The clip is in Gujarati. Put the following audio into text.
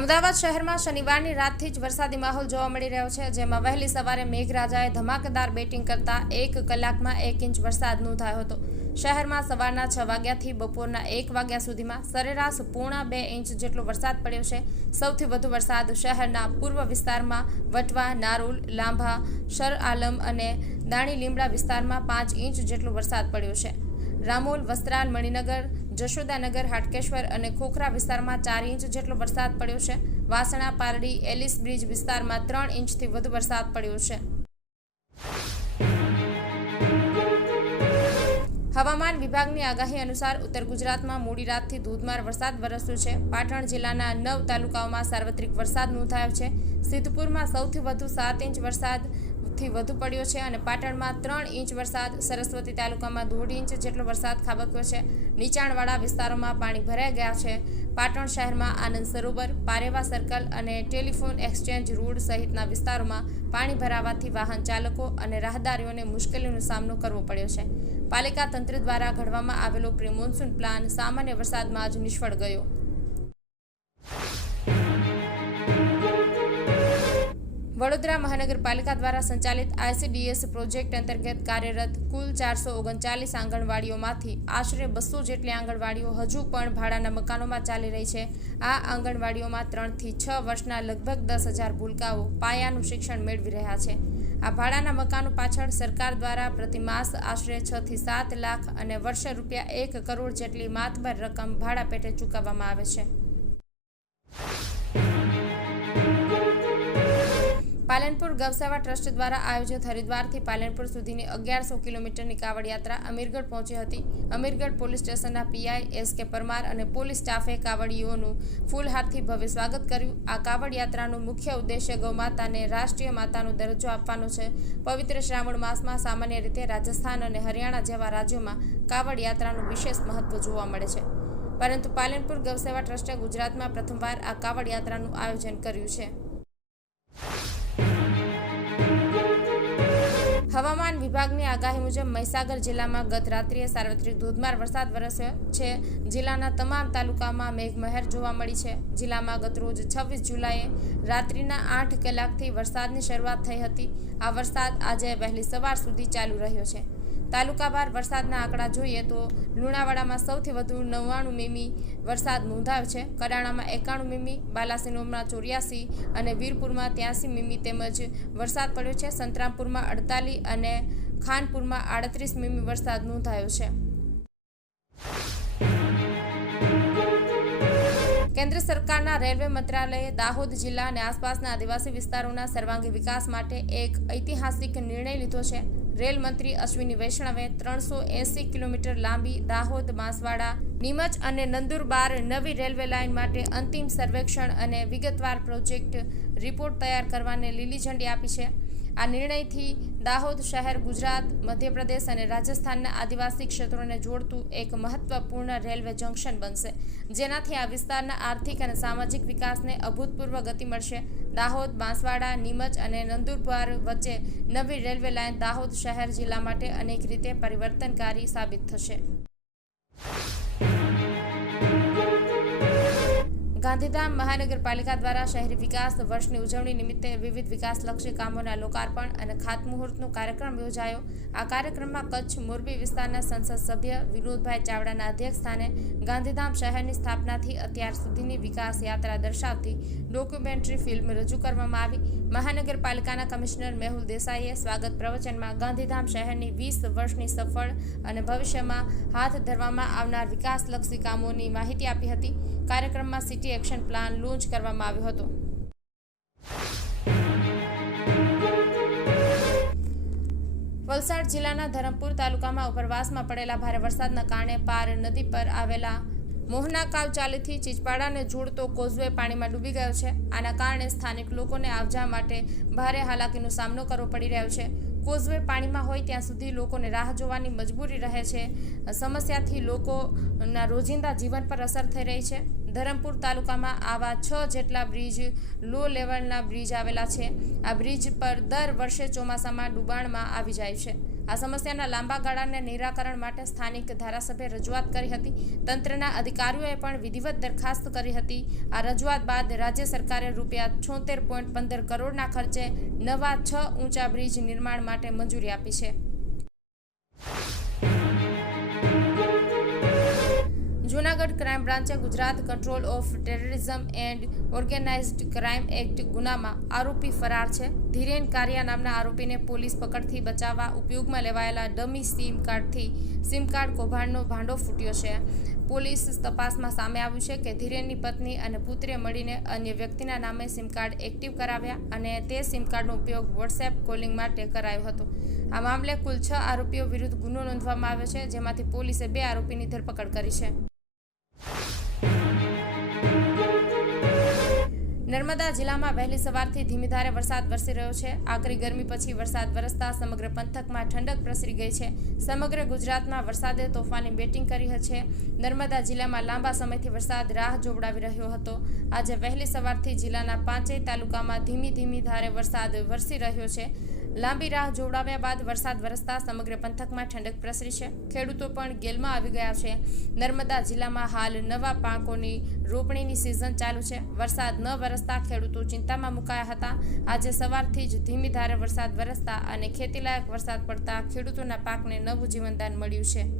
અમદાવાદ શહેરમાં શનિવારની રાતથી જ વરસાદી માહોલ જોવા મળી રહ્યો છે, જેમાં વહેલી સવારે મેઘરાજાએ ધમાકેદાર બેટિંગ કરતા એક કલાકમાં એક ઇંચ વરસાદ નોંધાયો હતો. શહેરમાં સવારના છ વાગ્યાથી બપોરના એક વાગ્યા સુધીમાં સરેરાશ પૂણા બે ઇંચ જેટલો વરસાદ પડ્યો છે. સૌથી વધુ વરસાદ શહેરના પૂર્વ વિસ્તારમાં વટવા, નારુલ, લાંભા, શર આલમ અને દાણી લીમડા વિસ્તારમાં પાંચ ઇંચ જેટલો વરસાદ પડ્યો છે. રામોલ વસ્ત્રાલ, મણિનગર જશોદાનગર, હાટકેશ્વર અને ખોખરા વિસ્તારમાં ચાર ઇંચ જેટલો વરસાદ પડ્યો છે. વાસણા, પારડી, એલિસ બ્રિજ વિસ્તારમાં ત્રણ ઇંચથી વધુ વરસાદ પડ્યો છે. હવામાન વિભાગની આગાહી અનુસાર ઉત્તર ગુજરાતમાં મોડી રાતથી ધોધમાર વરસાદ વરસ્યો છે. પાટણ જિલ્લાના નવ તાલુકાઓમાં સાર્વત્રિક વરસાદ નોંધાયો છે. સિદ્ધપુરમાં સૌથી વધુ સાત ઇંચ વરસાદ થી વધુ પડ્યો છે અને પાટણમાં ત્રણ ઇંચ વરસાદ સરસ્વતી તાલુકામાં દોઢ ઇંચ જેટલો વરસાદ ખાબક્યો છે. નીચાણવાળા વિસ્તારોમાં પાણી ભરાઈ ગયા છે. પાટણ શહેરમાં આનંદ સરોવર, પારેવા સર્કલ અને ટેલિફોન એક્સચેન્જ રોડ સહિતના વિસ્તારોમાં પાણી ભરાવાથી વાહન ચાલકો અને રાહદારીઓને મુશ્કેલીનો સામનો કરવો પડ્યો છે. પાલિકા તંત્ર દ્વારા ઘડવામાં આવેલો પ્રી મોન્સૂન પ્લાન સામાન્ય વરસાદમાં જ નિષ્ફળ ગયો. વડોદરા મહાનગરપાલિકા દ્વારા સંચાલિત આઈસીડીએસ પ્રોજેક્ટ અંતર્ગત કાર્યરત કુલ ચારસો ઓગણચાલીસ આંગણવાડીઓમાંથી આશરે બસો જેટલી આંગણવાડીઓ હજુ પણ ભાડાના મકાનોમાં ચાલી રહી છે. આ આંગણવાડીઓમાં ત્રણથી છ વર્ષના લગભગ દસ હજાર ભૂલકાઓ પાયાનું શિક્ષણ મેળવી રહ્યા છે. આ ભાડાના મકાનો પાછળ સરકાર દ્વારા પ્રતિમાસ આશરે છ થી સાત લાખ અને વર્ષે રૂપિયા એક કરોડ જેટલી માતબર રકમ ભાડા પેટે ચૂકવવામાં આવે છે. પાલનપુર ગૌસેવા ટ્રસ્ટ દ્વારા આયોજિત હરિદ્વારથી પાલનપુર સુધીની અગિયારસો કિલોમીટરની કાવડ યાત્રા અમીરગઢ પહોંચી હતી. અમીરગઢ પોલીસ સ્ટેશનના પીઆઈ એસ કે પરમાર અને પોલીસ સ્ટાફે કાવડીઓનું ફૂલહારથી ભવ્ય સ્વાગત કર્યું. આ કાવડ યાત્રાનો મુખ્ય ઉદ્દેશ્ય ગૌમાતાને રાષ્ટ્રીય માતાનો દરજ્જો આપવાનો છે. પવિત્ર શ્રાવણ માસમાં સામાન્ય રીતે રાજસ્થાન અને હરિયાણા જેવા રાજ્યોમાં કાવડ યાત્રાનું વિશેષ મહત્વ જોવા મળે છે. પરંતુ પાલનપુર ગૌસેવા ટ્રસ્ટે ગુજરાતમાં પ્રથમવાર આ કાવડ યાત્રાનું આયોજન કર્યું છે. હવામાન વિભાગની આગાહી મુજબ મહીસાગર જિલ્લામાં ગત રાત્રિએ સાર્વત્રિક ધોધમાર વરસાદ વરસ્યો છે. જિલ્લાના તમામ તાલુકામાં મેઘમહેર જોવા મળી છે. જિલ્લામાં ગતરોજ છવ્વીસ જુલાઈએ રાત્રિના આઠ કલાકથી વરસાદની શરૂઆત થઈ હતી. આ વરસાદ આજે વહેલી સવાર સુધી ચાલુ રહ્યો છે. તાલુકાવાર વરસાદના આંકડા જોઈએ તો લુણાવાડામાં સૌથી વધુ નવ્વાણું મીમી વરસાદ નોંધાયો છે. કડાણામાં એકાણું મીમી બાલાસિનોરમાં ચોર્યાસી અને વીરપુરમાં ત્યાંસી મીમી તેમજ વરસાદ પડ્યો છે. સંતરામપુરમાં અડતાલીસ અને ખાનપુરમાં આડત્રીસ મીમી વરસાદ નોંધાયો છે. કેન્દ્ર સરકારના રેલવે મંત્રાલયે દાહોદ જિલ્લા અને આસપાસના આદિવાસી વિસ્તારોના સર્વાંગી વિકાસ માટે એક ઐતિહાસિક નિર્ણય લીધો છે. રેલ મંત્રી અશ્વિની વૈષ્ણવે ત્રણસો એંસી કિલોમીટર લાંબી દાહોદ બાંસવાડા નીમચ અને નંદુરબાર નવી રેલવે લાઇન માટે અંતિમ સર્વેક્ષણ અને વિગતવાર પ્રોજેક્ટ રિપોર્ટ તૈયાર કરવાને લીલી ઝંડી આપી છે. આ નિર્ણયથી દાહોદ શહેર, ગુજરાત, મધ્યપ્રદેશ અને રાજસ્થાનના આદિવાસી ક્ષેત્રોને જોડતું એક મહત્વપૂર્ણ રેલવે જંકશન બનશે, જેનાથી આ વિસ્તારના આર્થિક અને સામાજિક વિકાસને અભૂતપૂર્વ ગતિ મળશે. દાહોદ, બાંસવાડા, નીમચ અને નંદુરબાર વચ્ચે નવી રેલવે લાઇન દાહોદ શહેર જિલ્લા માટે અનેક રીતે પરિવર્તનકારી સાબિત થશે. ગાંધીધામ મહાનગરપાલિકા દ્વારા શહેરી વિકાસ વર્ષની ઉજવણી નિમિત્તે વિવિધ વિકાસલક્ષી કામોના લોકાર્પણ અને ખાતમુહૂર્તનો કાર્યક્રમ યોજાયો. આ કાર્યક્રમમાં કચ્છ મોરબી વિસ્તારના સંસદ સભ્ય વિનોદભાઈ ચાવડાના અધ્યક્ષસ્થાને ગાંધીધામ શહેરની સ્થાપનાથી અત્યાર સુધીની વિકાસ યાત્રા દર્શાવતી ડોક્યુમેન્ટરી ફિલ્મ રજૂ કરવામાં આવી. મહાનગરપાલિકાના કમિશનર મેહુલ દેસાઈએ સ્વાગત પ્રવચનમાં ગાંધીધામ શહેરની વીસ વર્ષની સફળ અને ભવિષ્યમાં હાથ ધરવામાં આવનાર વિકાસલક્ષી કામોની માહિતી આપી હતી. કાર્યક્રમમાં સિટી એક્શન પ્લાન લોન્ચ કરવામાં આવ્યો હતો. વલસાડ જિલ્લાના ધરમપુર તાલુકામાં ઉપરવાસમાં પડેલા ભારે વરસાદના કારણે પાર નદી પર આવેલા મોહના કાવ ચાલીથી ચીચપાડાને જોડતો કોઝવે પાણીમાં ડૂબી ગયો છે. આના કારણે સ્થાનિક લોકોને આવજા માટે ભારે હાલાકીનો સામનો કરવો પડી રહ્યો છે. કોઝવે પાણીમાં હોય ત્યાં સુધી લોકોને રાહ જોવાની મજબૂરી રહે છે. સમસ્યાથી લોકોના રોજિંદા જીવન પર અસર થઈ રહી છે. ધરમપુર તાલુકામાં આવા છ જેટલા બ્રિજ લો લેવલના બ્રિજ આવેલા છે. આ બ્રિજ પર દર વર્ષે ચોમાસામાં ડુબાણમાં આવી જાય છે. આ સમસ્યાના લાંબા ગાળાને નિરાકરણ માટે સ્થાનિક ધારાસભ્ય રજૂઆત કરી હતી. તંત્રના અધિકારીઓએ પણ વિધિવત દરખાસ્ત કરી હતી. આ રજૂઆત બાદ રાજ્ય સરકારે રૂપિયા છોતેર પોઈન્ટ પંદર કરોડના ખર્ચે નવા છ ઊંચા બ્રિજ નિર્માણ માટે મંજૂરી આપી છે. Junagadh crime બ્રાન્ચે Gujarat control of terrorism and organised crime act ગુનામાં આરોપી ફરાર છે. ધીરેન કારિયા નામના આરોપીને પોલીસ પકડથી બચાવવા ઉપયોગમાં લેવાયેલા ડમી સિમ કાર્ડથી સિમ કાર્ડ કૌભાંડનો ભાંડો ફૂટ્યો છે. પોલીસ તપાસમાં સામે આવ્યું છે કે ધીરેનની પત્ની અને પુત્રે મળીને અન્ય વ્યક્તિના નામે સિમ કાર્ડ એક્ટિવ કરાવ્યા અને તે સિમ કાર્ડનો ઉપયોગ વોટ્સએપ કોલિંગ માટે કરાયો હતો. આ મામલે કુલ છ આરોપીઓ વિરુદ્ધ ગુનો નોંધવામાં આવ્યો છે, જેમાંથી પોલીસે બે આરોપીની ધરપકડ કરી છે. નર્મદા જિલ્લામાં વહેલી સવારથી ધીમી ધારે વરસાદ વરસી રહ્યો છે. આકરી ગરમી પછી વરસાદ વરસતા સમગ્ર પંથકમાં ઠંડક પ્રસરી ગઈ છે. સમગ્ર ગુજરાતમાં વરસાદે તોફાની બેટિંગ કરી છે. નર્મદા જિલ્લામાં લાંબા સમયથી વરસાદ રાહ જોવડાવી રહ્યો હતો. આજે વહેલી સવારથી જિલ્લાના પાંચેય તાલુકામાં ધીમી ધીમી ધારે વરસાદ વરસી રહ્યો છે. લાંબી રાહ જોવડાવ્યા બાદ વરસાદ વરસતા સમગ્ર પંથકમાં ઠંડક પ્રસરી છે. ખેડૂતો પણ ગેલમાં આવી ગયા છે. નર્મદા જિલ્લામાં હાલ નવા પાકોની રોપણીની સિઝન ચાલુ છે. વરસાદ ન વરસતા ખેડૂતો ચિંતામાં મુકાયા હતા. આજે સવારથી જ ધીમી ધારે વરસાદ વરસતા અને ખેતીલાયક વરસાદ પડતા ખેડૂતોના પાકને નવું જીવનદાન મળ્યું છે.